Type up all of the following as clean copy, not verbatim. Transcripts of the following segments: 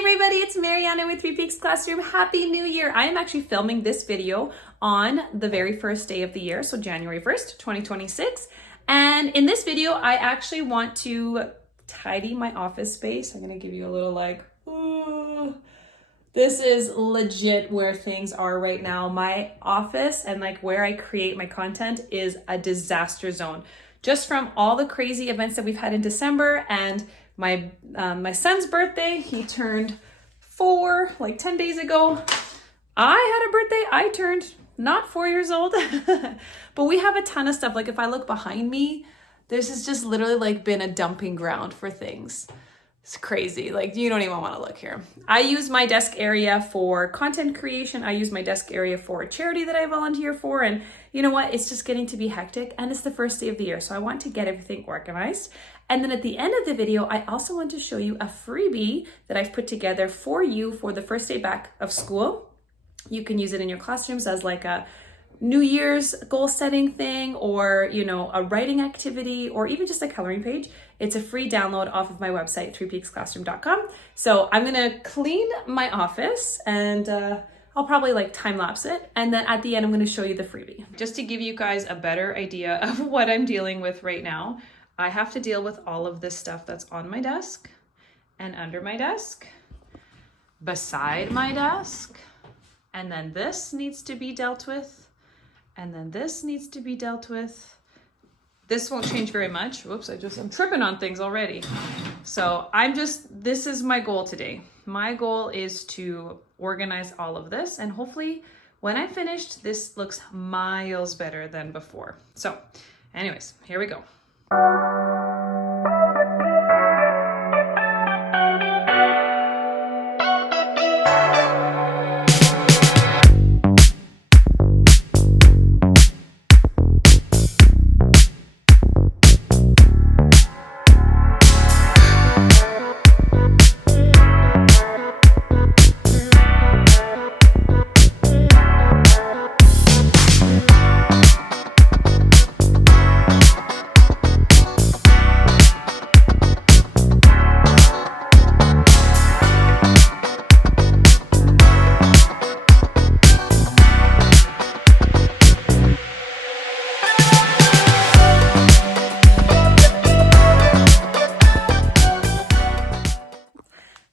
everybody, it's Mariana with Three Peaks Classroom. Happy New Year! I am actually filming this video on the very first day of the year, so January 1st, 2026. And in this video, I actually want to tidy my office space. I'm gonna give you a little ooh. This is legit where things are right now. My office and where I create my content is a disaster zone. Just from all the crazy events that we've had in December and my son's birthday. He turned 4 10 days ago. I had a birthday. I turned not 4 years old, but we have a ton of stuff. If I look behind me, this has just literally been a dumping ground for things. It's crazy. You don't even want to look here. I use my desk area for content creation. I use my desk area for a charity that I volunteer for. And you know what? It's just getting to be hectic and it's the first day of the year. So I want to get everything organized. And then at the end of the video, I also want to show you a freebie that I've put together for you for the first day back of school. You can use it in your classrooms as a New Year's goal setting thing, or a writing activity, or even just a coloring page. It's a free download off of my website, threepeaksclassroom.com. So I'm gonna clean my office and I'll probably time lapse it. And then at the end, I'm gonna show you the freebie. Just to give you guys a better idea of what I'm dealing with right now, I have to deal with all of this stuff that's on my desk and under my desk, beside my desk, and then this needs to be dealt with. And then this needs to be dealt with. This won't change very much. Whoops, I'm tripping on things already. So this is my goal today. My goal is to organize all of this, and hopefully when I'm finished, this looks miles better than before. So anyways, here we go.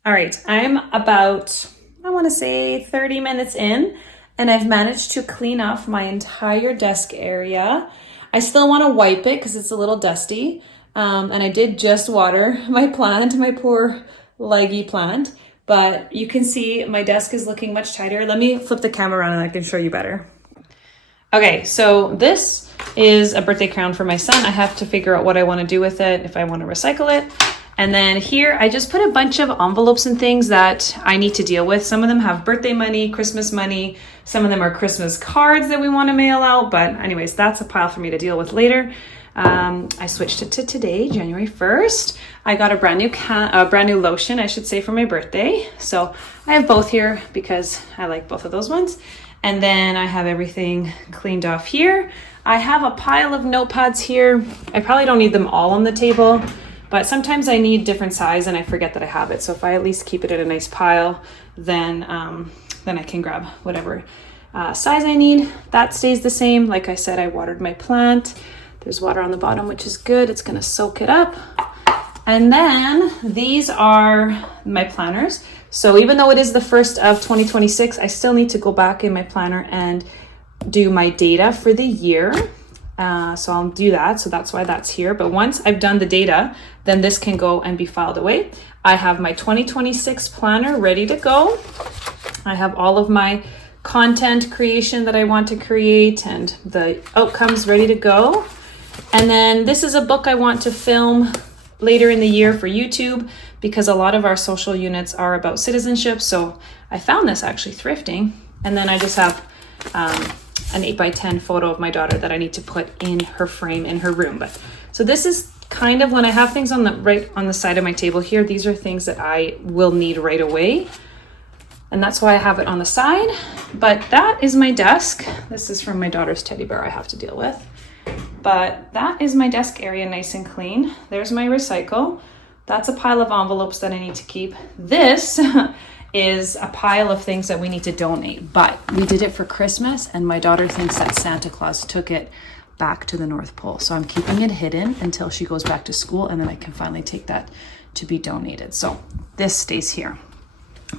All right, I'm about, I want to say 30 minutes in, and I've managed to clean off my entire desk area. I still want to wipe it because it's a little dusty. And I did just water my plant, my poor leggy plant, but you can see my desk is looking much tighter. Let me flip the camera around and I can show you better. Okay, so this is a birthday crown for my son. I have to figure out what I want to do with it, if I want to recycle it. And then here, I just put a bunch of envelopes and things that I need to deal with. Some of them have birthday money, Christmas money. Some of them are Christmas cards that we want to mail out. But anyways, that's a pile for me to deal with later. I switched it to today, January 1st. I got a brand new lotion, I should say, for my birthday. So I have both here because I like both of those ones. And then I have everything cleaned off here. I have a pile of notepads here. I probably don't need them all on the table, but sometimes I need different size and I forget that I have it. So if I at least keep it in a nice pile, then I can grab whatever size I need. That stays the same. Like I said, I watered my plant. There's water on the bottom, which is good. It's gonna soak it up. And then these are my planners. So even though it is the 1st of 2026, I still need to go back in my planner and do my data for the year. So I'll do that. So that's why that's here. But once I've done the data, then this can go and be filed away. I have my 2026 planner ready to go. I have all of my content creation that I want to create and the outcomes ready to go. And then this is a book I want to film later in the year for YouTube because a lot of our social units are about citizenship. So I found this actually thrifting. And then I just have an 8x10 photo of my daughter that I need to put in her frame in her room. But so this is kind of when I have things on the side of my table here. These are things that I will need right away. And that's why I have it on the side. But that is my desk. This is from my daughter's teddy bear I have to deal with. But that is my desk area, nice and clean. There's my recycle. That's a pile of envelopes that I need to keep. This is a pile of things that we need to donate, but we did it for Christmas and my daughter thinks that Santa Claus took it back to the North Pole. So I'm keeping it hidden until she goes back to school and then I can finally take that to be donated. So this stays here.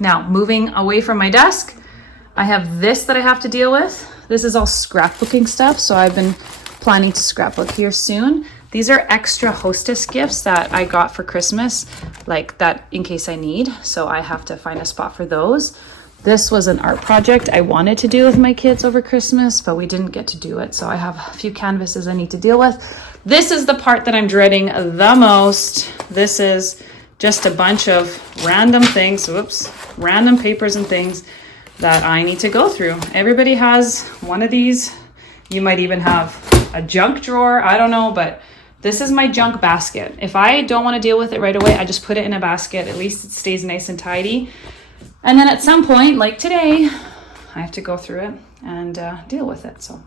Now, moving away from my desk, I have this that I have to deal with. This is all scrapbooking stuff. So I've been planning to scrapbook here soon. These are extra hostess gifts that I got for Christmas, like that in case I need. So I have to find a spot for those. This was an art project I wanted to do with my kids over Christmas, but we didn't get to do it. So I have a few canvases I need to deal with. This is the part that I'm dreading the most. This is just a bunch of random things, random papers and things that I need to go through. Everybody has one of these. You might even have a junk drawer, I don't know, but this is my junk basket. If I don't want to deal with it right away, I just put it in a basket. At least it stays nice and tidy. And then at some point, like today, I have to go through it and deal with it. So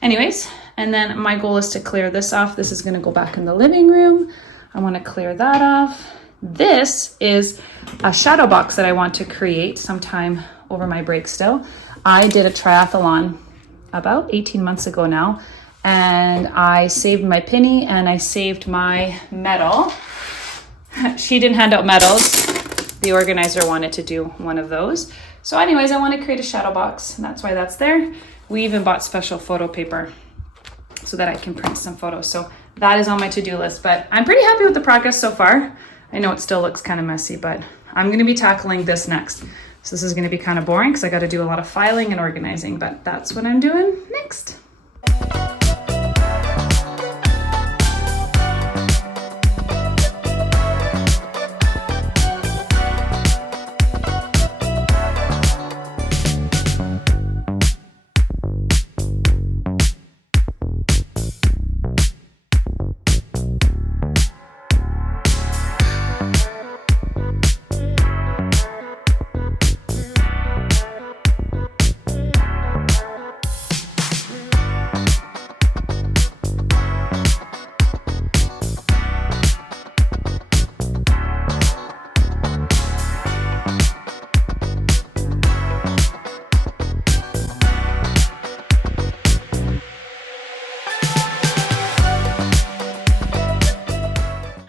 anyways, and then my goal is to clear this off. This is going to go back in the living room. I want to clear that off. This is a shadow box that I want to create sometime over my break still. I did a triathlon about 18 months ago now. And I saved my penny and I saved my medal. She didn't hand out medals. The organizer wanted to do one of those. So anyways, I want to create a shadow box and that's why that's there. We even bought special photo paper so that I can print some photos. So that is on my to-do list, but I'm pretty happy with the progress so far. I know it still looks kind of messy, but I'm going to be tackling this next. So this is going to be kind of boring because I got to do a lot of filing and organizing, but that's what I'm doing next.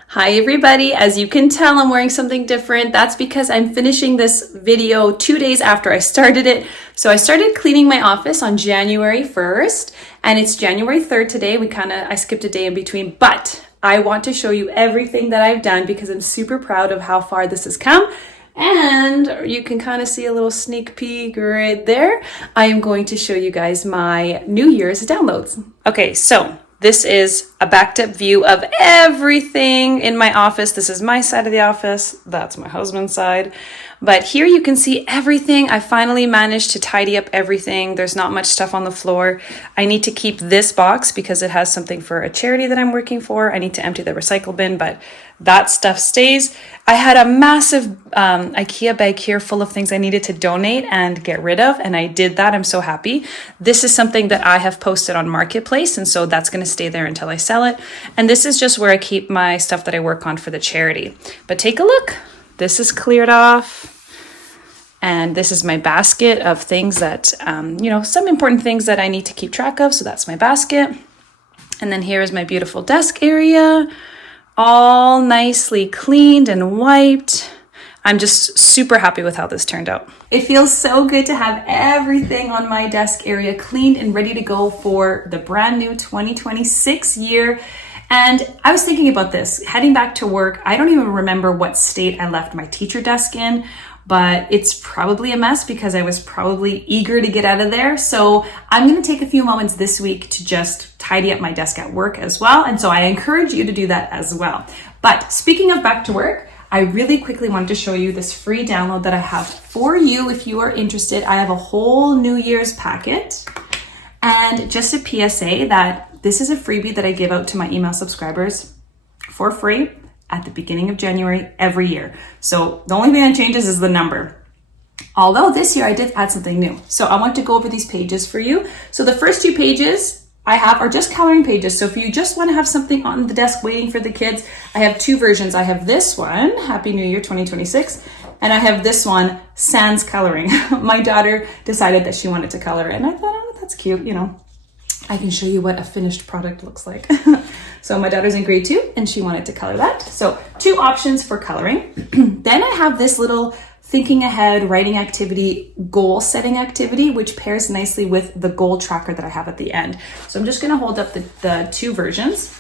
Hi everybody, as you can tell I'm wearing something different. That's because I'm finishing this video 2 days after I started it. So I started cleaning my office on January 1st and it's January 3rd today. I skipped a day in between, but I want to show you everything that I've done because I'm super proud of how far this has come. And you can kind of see a little sneak peek right there. I am going to show you guys my New Year's downloads. Okay, so this is a backed up view of everything in my office. This is my side of the office. That's my husband's side. But here you can see everything. I finally managed to tidy up everything. There's not much stuff on the floor. I need to keep this box because it has something for a charity that I'm working for. I need to empty the recycle bin, but that stuff stays. I had a massive IKEA bag here full of things I needed to donate and get rid of, and I did that. I'm so happy. This is something that I have posted on Marketplace, and so that's going to stay there until I sell it. And this is just where I keep my stuff that I work on for the charity. But take a look. This is cleared off. And this is my basket of things that, some important things that I need to keep track of. So that's my basket. And then here is my beautiful desk area, all nicely cleaned and wiped. I'm just super happy with how this turned out. It feels so good to have everything on my desk area cleaned and ready to go for the brand new 2026 year. And I was thinking about this, heading back to work. I don't even remember what state I left my teacher desk in, but it's probably a mess because I was probably eager to get out of there. So I'm going to take a few moments this week to just tidy up my desk at work as well. And so I encourage you to do that as well. But speaking of back to work, I really quickly wanted to show you this free download that I have for you if you are interested. I have a whole New Year's packet. And just a PSA that this is a freebie that I give out to my email subscribers for free at the beginning of January every year. So the only thing that changes is the number. Although this year I did add something new. So I want to go over these pages for you. So the first two pages I have are just coloring pages. So if you just want to have something on the desk waiting for the kids, I have two versions. I have this one, Happy New Year 2026, and I have this one, Sans Coloring. My daughter decided that she wanted to color it, and I thought, oh, that's cute, you know. I can show you what a finished product looks like. So my daughter's in grade 2 and she wanted to color that. So 2 options for coloring. Then I have this little thinking ahead, writing activity, goal setting activity, which pairs nicely with the goal tracker that I have at the end. So I'm just gonna hold up the 2 versions.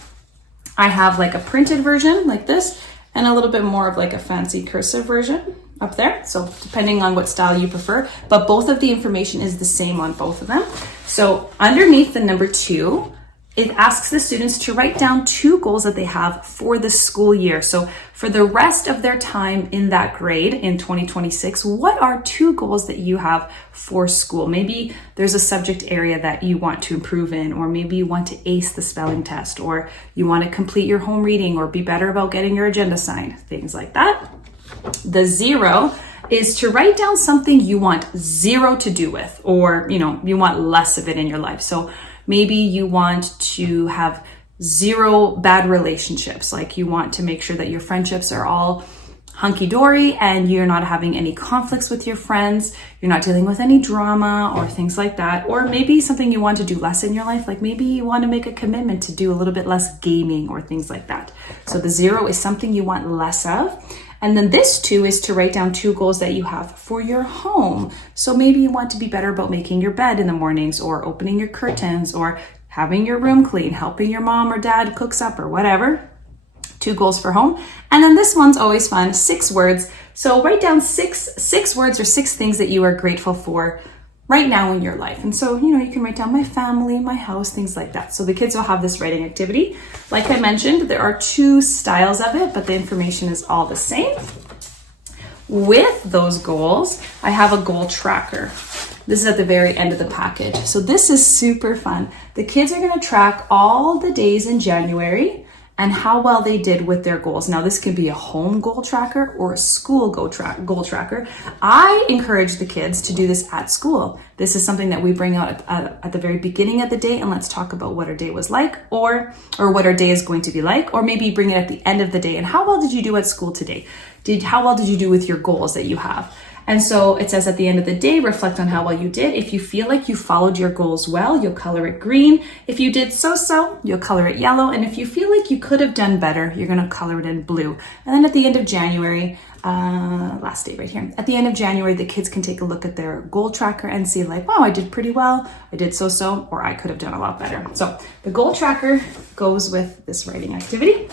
I have like a printed version like this and a little bit more of like a fancy cursive version up there. So depending on what style you prefer, but both of the information is the same on both of them. So underneath the number 2, it asks the students to write down 2 goals that they have for the school year. So for the rest of their time in that grade in 2026, what are 2 goals that you have for school? Maybe there's a subject area that you want to improve in, or maybe you want to ace the spelling test, or you want to complete your home reading, or be better about getting your agenda signed, things like that. The 0 is to write down something you want 0 to do with, or, you know, you want less of it in your life. So maybe you want to have 0 bad relationships. Like you want to make sure that your friendships are all hunky-dory and you're not having any conflicts with your friends. You're not dealing with any drama or things like that. Or maybe something you want to do less in your life. Like maybe you want to make a commitment to do a little bit less gaming or things like that. So the 0 is something you want less of. And then this 2 is to write down 2 goals that you have for your home. So maybe you want to be better about making your bed in the mornings, or opening your curtains, or having your room clean, helping your mom or dad cook supper, whatever. 2 goals for home. And then this one's always fun, 6 words. So write down six words or 6 things that you are grateful for right now in your life. And so, you know, you can write down my family, my house, things like that. So the kids will have this writing activity. Like I mentioned, there are 2 styles of it, but the information is all the same. With those goals, I have a goal tracker. This is at the very end of the package. So this is super fun. The kids are going to track all the days in January and how well they did with their goals. Now, this can be a home goal tracker or a school goal tracker. I encourage the kids to do this at school. This is something that we bring out at the very beginning of the day, and let's talk about what our day was like, or what our day is going to be like, or maybe bring it at the end of the day. And how well did you do at school today? How well did you do with your goals that you have? And so it says at the end of the day, reflect on how well you did. If you feel like you followed your goals well, you'll color it green. If you did so-so, you'll color it yellow. And if you feel like you could have done better, you're going to color it in blue. And then at the end of January, last day right here, at the end of January, the kids can take a look at their goal tracker and see like, wow, I did pretty well. I did so-so, or I could have done a lot better. So the goal tracker goes with this writing activity.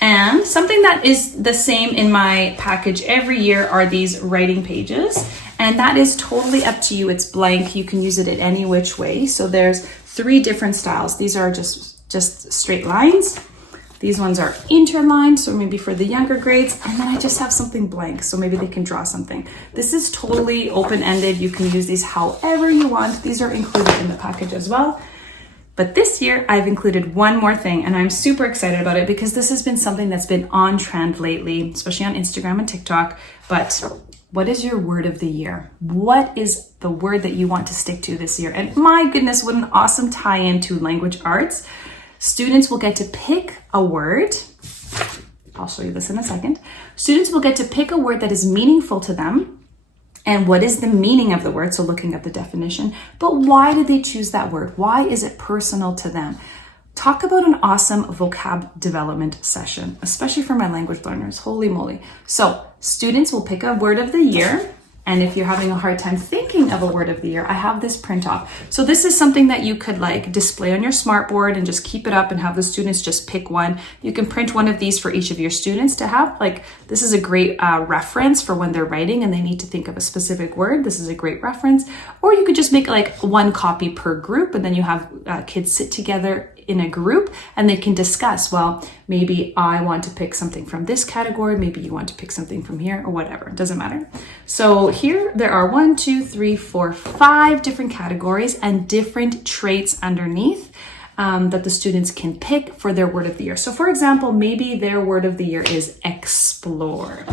And something that is the same in my package every year are these writing pages. And that is totally up to you. It's blank. You can use it in any which way. So there's 3 different styles. These are just straight lines. These ones are interlined, so maybe for the younger grades. And then I just have something blank, so maybe they can draw something. This is totally open-ended. You can use these however you want. These are included in the package as well. But this year, I've included one more thing, and I'm super excited about it because this has been something that's been on trend lately, especially on Instagram and TikTok. But what is your word of the year? What is the word that you want to stick to this year? And my goodness, what an awesome tie-in to language arts. Students will get to pick a word. I'll show you this in a second. Students will get to pick a word that is meaningful to them. And what is the meaning of the word? So looking at the definition, but why did they choose that word? Why is it personal to them? Talk about an awesome vocab development session, especially for my language learners. Holy moly. So students will pick a word of the year. And if you're having a hard time thinking of a word of the year, I have this print off. So this is something that you could like display on your smartboard and just keep it up and have the students just pick one. You can print one of these for each of your students to have. Like, this is a great reference for when they're writing and they need to think of a specific word. This is a great reference. Or you could just make like 1 copy per group, and then you have kids sit together in a group and they can discuss, well, maybe I want to pick something from this category, maybe you want to pick something from here, or whatever, it doesn't matter. So here there are 1, 2, 3, 4, 5 different categories and different traits underneath that the students can pick for their word of the year. So for example, maybe their word of the year is explore.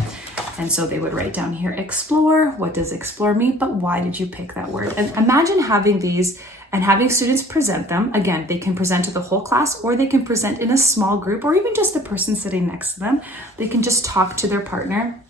And so they would write down here, explore. What does explore mean? But why did you pick that word? And imagine having these and having students present them. Again, they can present to the whole class, or they can present in a small group, or even just the person sitting next to them. They can just talk to their partner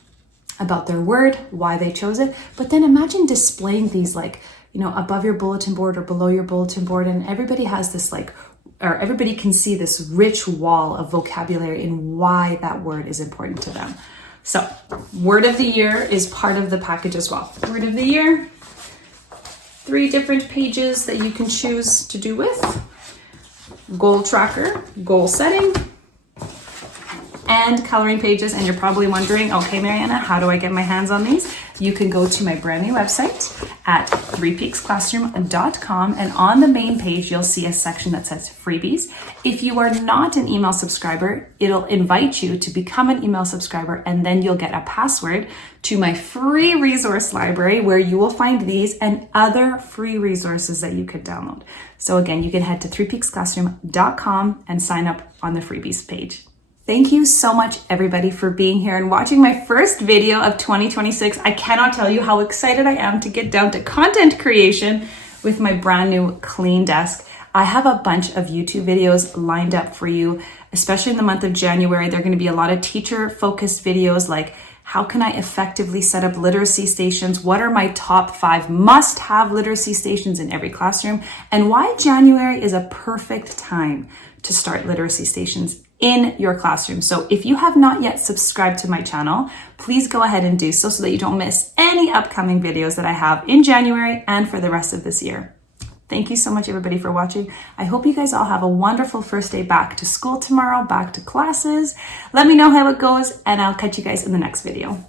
about their word, why they chose it. But then imagine displaying these like, you know, above your bulletin board or below your bulletin board, and everybody has this like, or everybody can see this rich wall of vocabulary and why that word is important to them. So word of the year is part of the package as well. Word of the year, 3 different pages that you can choose to do with. Goal tracker, goal setting, and coloring pages. And you're probably wondering, okay, Mariana, how do I get my hands on these? You can go to my brand new website at threepeaksclassroom.com, and on the main page, you'll see a section that says freebies. If you are not an email subscriber, it'll invite you to become an email subscriber, and then you'll get a password to my free resource library where you will find these and other free resources that you could download. So again, you can head to threepeaksclassroom.com and sign up on the freebies page. Thank you so much, everybody, for being here and watching my first video of 2026. I cannot tell you how excited I am to get down to content creation with my brand new clean desk. I have a bunch of YouTube videos lined up for you, especially in the month of January. There are going to be a lot of teacher-focused videos like how can I effectively set up literacy stations? What are my top 5 must-have literacy stations in every classroom? And why January is a perfect time to start literacy stations in your classroom. So if you have not yet subscribed to my channel, please go ahead and do so that you don't miss any upcoming videos that I have in January and for the rest of this year. Thank you so much, everybody, for watching. I hope you guys all have a wonderful first day back to school tomorrow, back to classes. Let me know how it goes, and I'll catch you guys in the next video.